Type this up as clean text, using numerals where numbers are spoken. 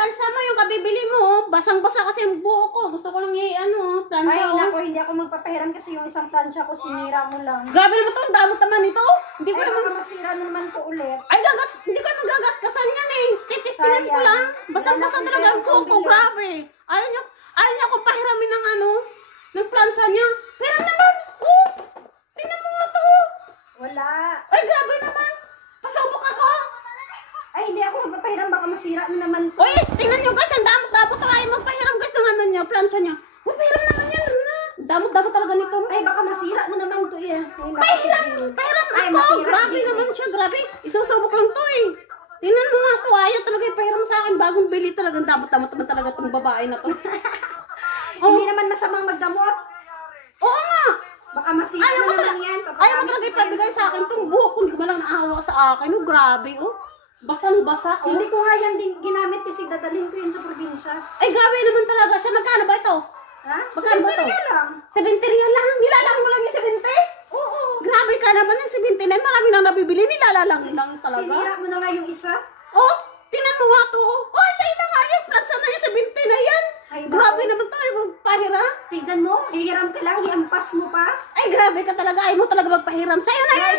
plansa mo, yung kabibili mo, basang-basa kasi yung buhok ko. Gusto ko lang plansa. Ay, nako, hindi ako magpapahiram kasi yung isang plancha ko, sinira mo lang. Grabe naman to, damot naman ito. Hindi ko Ay, naman, baka masira na naman to ulit. ay hindi ko naman gagasgasan yan eh. Titistingan ko Sayang. lang. Basang-basa Wala talaga ang akong buhok ko, pera grabe. Ayaw niya akong pahiramin ng ng plansa niya. Pero naman, tingnan mo nga to. Wala. Ay, grabe naman. Pasubok ako. Ay, hindi ako magpapahiram, baka masira na naman to. Uy, tingnan nyo guys, ang damot-damot na ayaw magpahiram guys ng plansa niya. Uy, pahiram naman yan. Damot-damot talaga nito. Ay, baka masira na naman to eh. Pahiram Ay, ako. masira Grabe din. naman siya, grabe. Isusubok lang to eh. Tingnan mo nga to, ayaw talaga ipahiram sa akin. Bagong bili talagang damot-damot naman talaga itong babae na to. Hindi naman masamang magdamot. Oo nga. Baka masira Ayaw mo na naman yan. Ayaw mo talaga ipabigay sa akin itong buhok ko. Hindi ko malang naawa sa akin. Oh, grabe oh. Basang-basa oh. Hindi ko nga yan din ginamit kasi dadalhin ko yun sa probinsya. Ay, grabe naman talaga siya. Magkano ba ito? Ha? Magkano ba ito? lang. 70 real lang. Nilalang mo lang yung 70? Oo. Grabe ka naman yung 79. Marami nang nabibili. Nilalalang lang talaga. Sinira mo na nga yung isa. Oh, tingnan mo nga to. Oh, sa'yo na nga yan. Plansa na yung 70 na yan. Ay, Grabe bako. naman tayo magpahira. Tignan mo, hihiram ka lang, hiampas mo pa. Ay, grabe ka talaga. Ayaw mo talaga magpahiram. Sa'yo na yan.